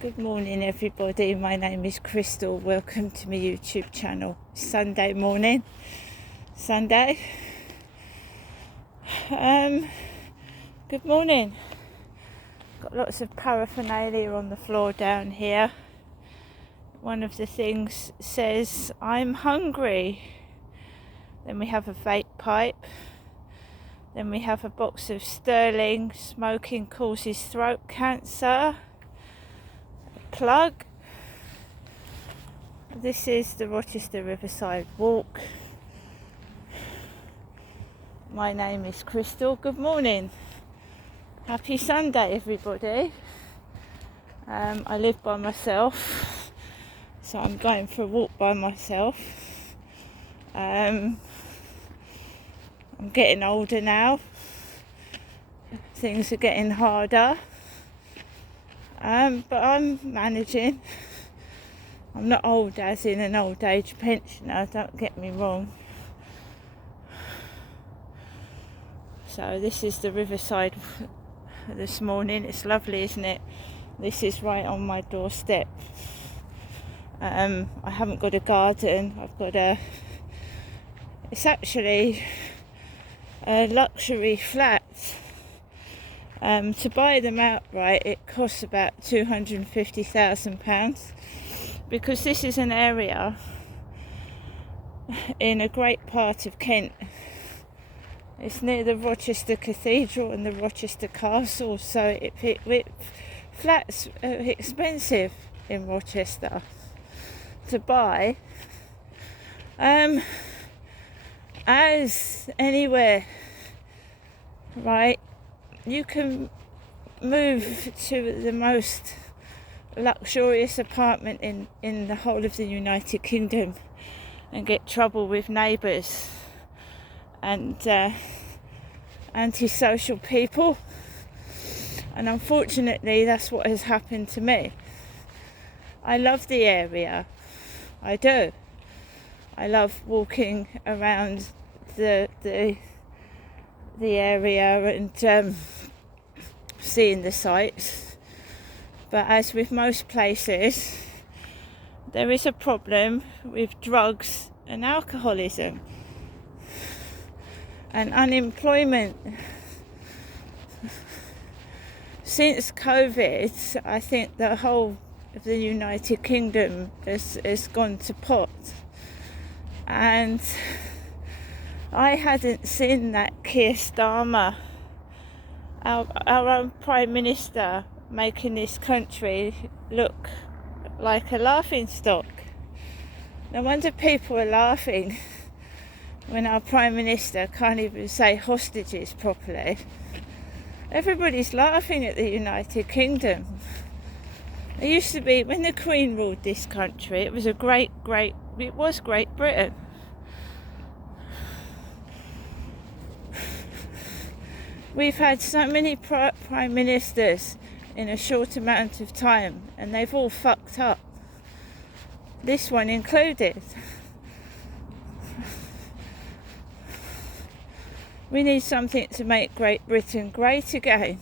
Good morning everybody, my name is Crystal. Welcome to my YouTube channel. Sunday morning. Sunday. Good morning. Got lots of paraphernalia on the floor down here. One of the things says, I'm hungry. Then we have a vape pipe. Then we have a box of Sterling, smoking causes throat cancer. Plug. This is the Rochester Riverside Walk. My name is Crystal. Good morning. Happy Sunday everybody. I live by myself, so I'm going for a walk by myself. I'm getting older now. Things are getting harder. But I'm managing. I'm not old as in an old age pensioner, don't get me wrong. So this is the Riverside this morning. It's lovely, isn't it? This is right on my doorstep. I haven't got a garden. It's actually a luxury flat. To buy them outright, it costs about £250,000 because this is an area in a great part of Kent. It's near the Rochester Cathedral and the Rochester Castle, so flats are expensive in Rochester to buy, as anywhere, right? You can move to the most luxurious apartment in the whole of the United Kingdom and get trouble with neighbours and antisocial people, and unfortunately that's what has happened to me. I love the area, I do. I love walking around the area and seeing the sights, but as with most places, there is a problem with drugs and alcoholism and unemployment. Since COVID, I think the whole of the United Kingdom has gone to pot, and I hadn't seen that Keir Starmer, our own Prime Minister, making this country look like a laughing stock. No wonder people are laughing when our Prime Minister can't even say hostages properly. Everybody's laughing at the United Kingdom. It used to be, when the Queen ruled this country, it was Great Britain. We've had so many prime ministers in a short amount of time, and they've all fucked up. This one included. We need something to make Great Britain great again.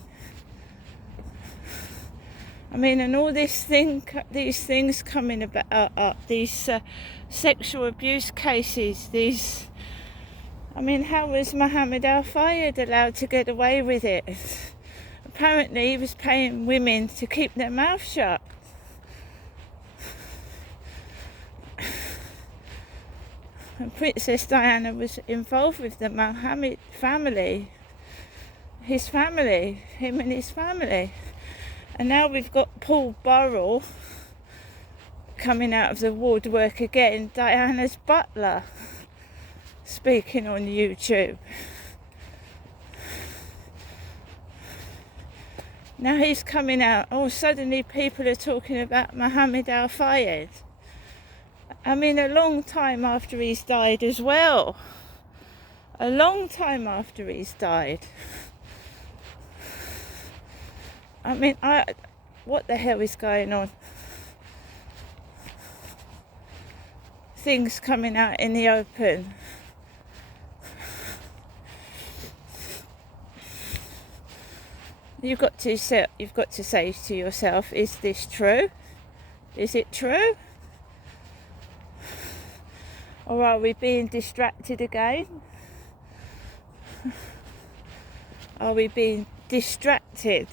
I mean, and all these things coming up, these sexual abuse cases, how was Mohammed Al-Fayed allowed to get away with it? Apparently he was paying women to keep their mouth shut. And Princess Diana was involved with the Mohammed family, him and his family. And now we've got Paul Burrell coming out of the woodwork again, Diana's butler, speaking on YouTube. Now he's coming out. Oh, suddenly people are talking about Mohammed Al-Fayed. A long time after he's died as well. A long time after he's died. What the hell is going on? Things coming out in the open. You've got to say to yourself, is this true? Is it true? Or are we being distracted again? Are we being distracted?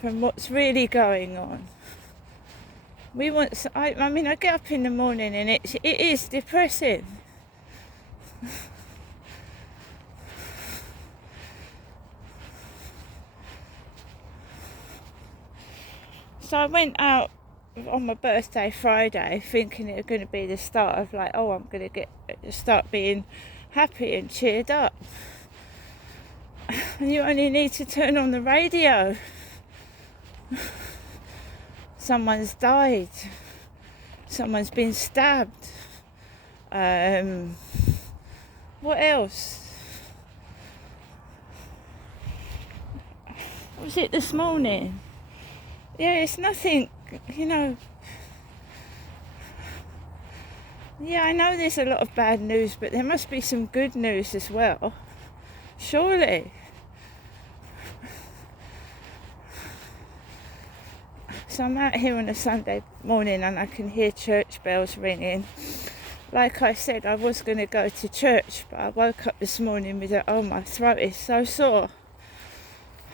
From what's really going on. I get up in the morning and it is depressing. So I went out on my birthday Friday thinking it was going to be the start of I'm going to start being happy and cheered up. And you only need to turn on the radio. Someone's died. Someone's been stabbed. What else? What was it this morning? Yeah, it's nothing, Yeah, I know there's a lot of bad news, but there must be some good news as well. Surely. So I'm out here on a Sunday morning and I can hear church bells ringing. Like I said, I was going to go to church, but I woke up this morning with my throat is so sore.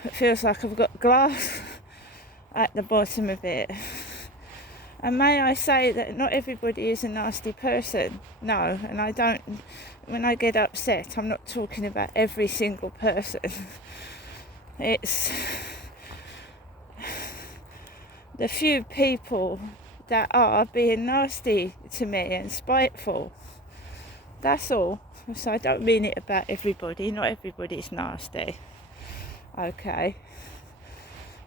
It feels like I've got glass at the bottom of it. And may I say that not everybody is a nasty person. No, and I don't, when I get upset, I'm not talking about every single person. It's the few people that are being nasty to me and spiteful. That's all. So I don't mean it about everybody. Not everybody's nasty. Okay.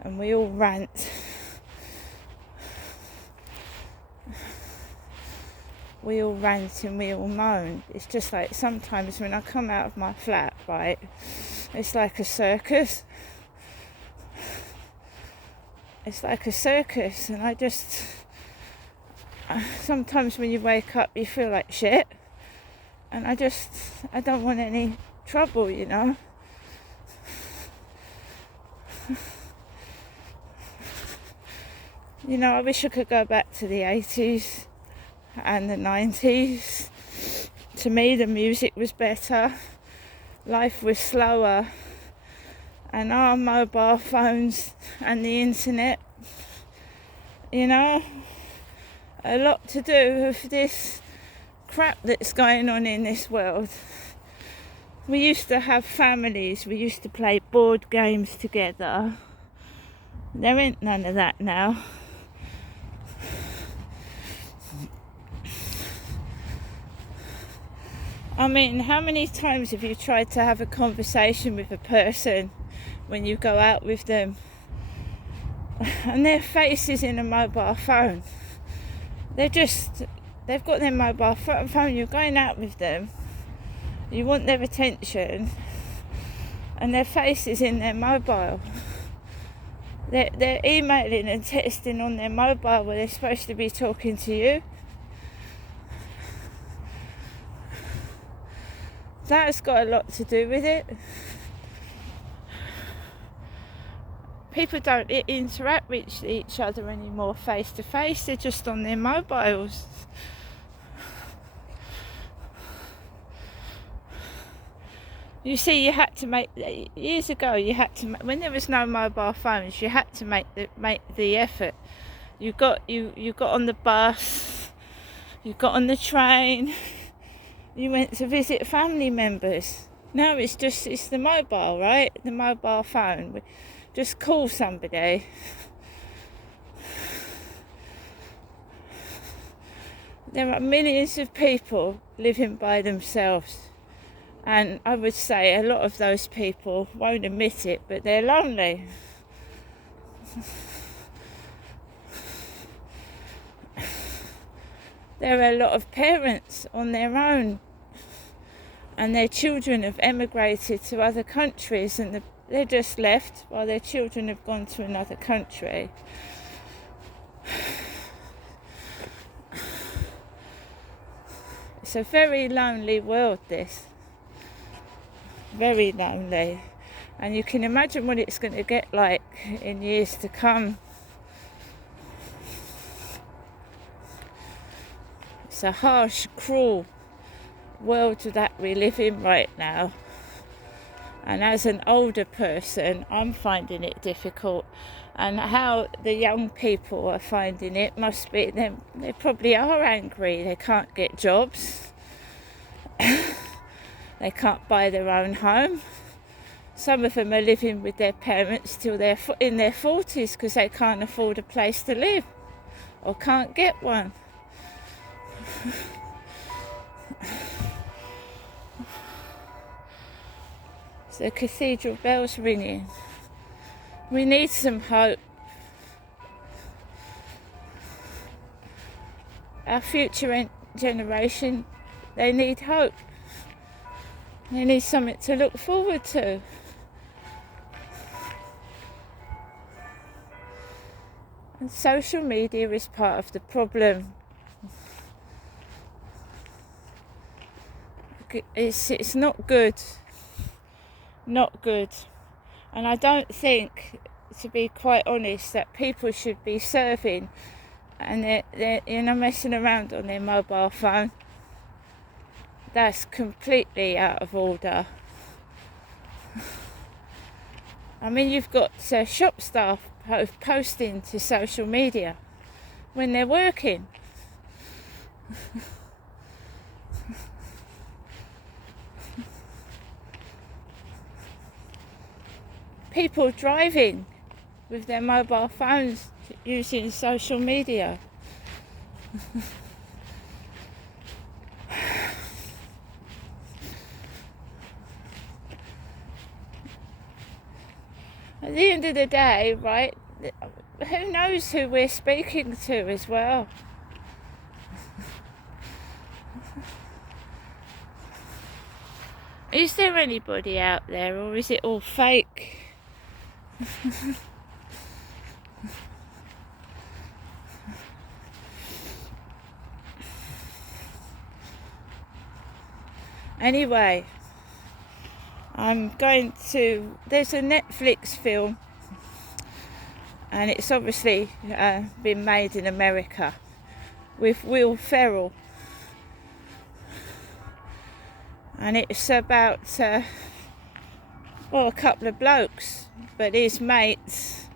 And we all rant. We all rant and we all moan. It's just like sometimes when I come out of my flat, right, it's like a circus. It's like a circus, and sometimes when you wake up you feel like shit, and I don't want any trouble, I wish I could go back to the 80s and the 90s. To me, the music was better, life was slower, and our mobile phones and the internet, a lot to do with this crap that's going on in this world. We used to have families, we used to play board games together. There ain't none of that now. I mean, how many times have you tried to have a conversation with a person when you go out with them and their face is in a mobile phone? They've got their mobile phone, you're going out with them, you want their attention, and their face is in their mobile. They're emailing and texting on their mobile where they're supposed to be talking to you. That's got a lot to do with it. People don't interact with each other anymore face to face. They're just on their mobiles. You see, years ago, when there was no mobile phones, you had to make the effort. You got on the bus, you got on the train, you went to visit family members. Now it's the mobile, right? The mobile phone. Just call somebody. There are millions of people living by themselves. And I would say a lot of those people won't admit it, but they're lonely. There are a lot of parents on their own, and their children have emigrated to other countries, and they're just left while their children have gone to another country. It's a very lonely world, this. very lonely. And you can imagine what it's going to get like in years to come. It's a harsh, cruel world that we live in right now. And as an older person, I'm finding it difficult. And how the young people are finding it must be, they probably are angry. They can't get jobs. They can't buy their own home. Some of them are living with their parents till they're in their 40s because they can't afford a place to live or can't get one. It's the cathedral bells ringing. We need some hope. Our future generation, they need hope. They need something to look forward to. And social media is part of the problem. It's not good. Not good. And I don't think, to be quite honest, that people should be serving and they're messing around on their mobile phone. That's completely out of order. I mean, you've got shop staff posting to social media when they're working. People driving with their mobile phones using social media. At the end of the day, right, who knows who we're speaking to as well? Is there anybody out there, or is it all fake? Anyway, there's a Netflix film, and it's obviously been made in America, with Will Ferrell. And it's about, a couple of blokes, but his mate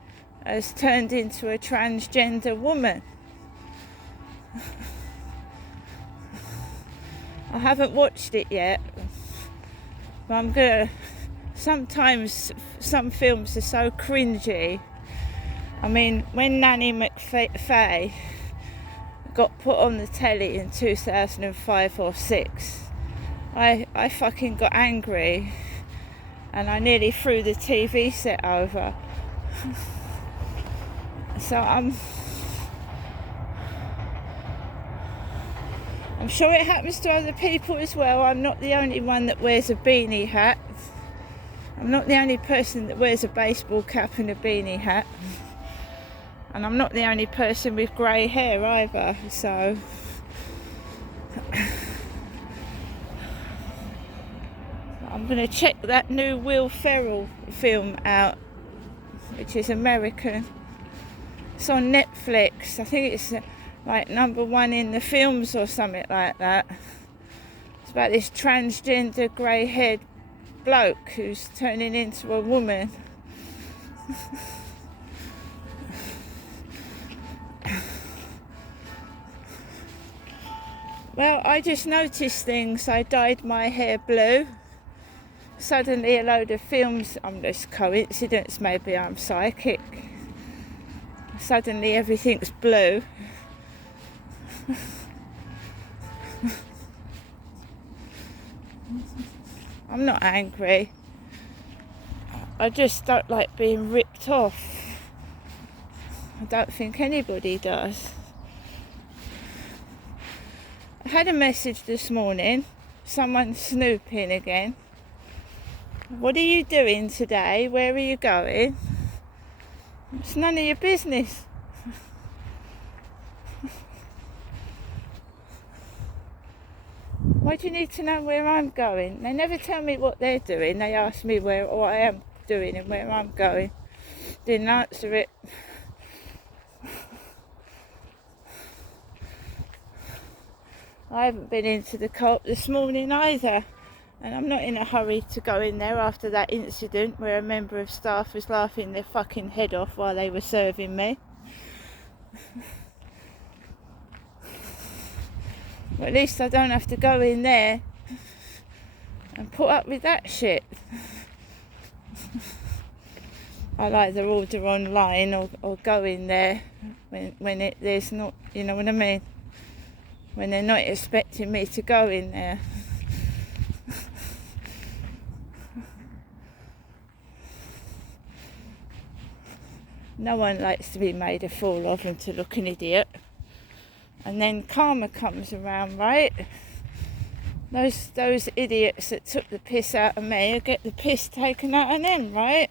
has turned into a transgender woman. I haven't watched it yet, but sometimes some films are so cringy. I mean, when Nanny McPhee got put on the telly in 2005 or 6, I fucking got angry and I nearly threw the TV set over. So I'm sure it happens to other people as well. I'm not the only one that wears a beanie hat. I'm not the only person that wears a baseball cap and a beanie hat. And I'm not the only person with grey hair either, so I'm going to check that new Will Ferrell film out, which is American. It's on Netflix. I think it's like #1 in the films or something like that. It's about this transgender grey-haired bloke who's turning into a woman. Well, I just noticed things. I dyed my hair blue. Suddenly a load of films, this coincidence, maybe I'm psychic. Suddenly everything's blue. I'm not angry. I just don't like being ripped off. I don't think anybody does. I had a message this morning, someone snooping again. What are you doing today? Where are you going? It's none of your business. Why do you need to know where I'm going? They never tell me what they're doing. They ask me what I am doing and where I'm going. Didn't answer it. I haven't been into the cult this morning either, and I'm not in a hurry to go in there after that incident where a member of staff was laughing their fucking head off while they were serving me. But at least I don't have to go in there and put up with that shit. I'll either order online or go in there when there's not, you know what I mean? When they're not expecting me to go in there. No one likes to be made a fool of and to look an idiot. And then karma comes around, right? Those idiots that took the piss out of me will get the piss taken out of them, right?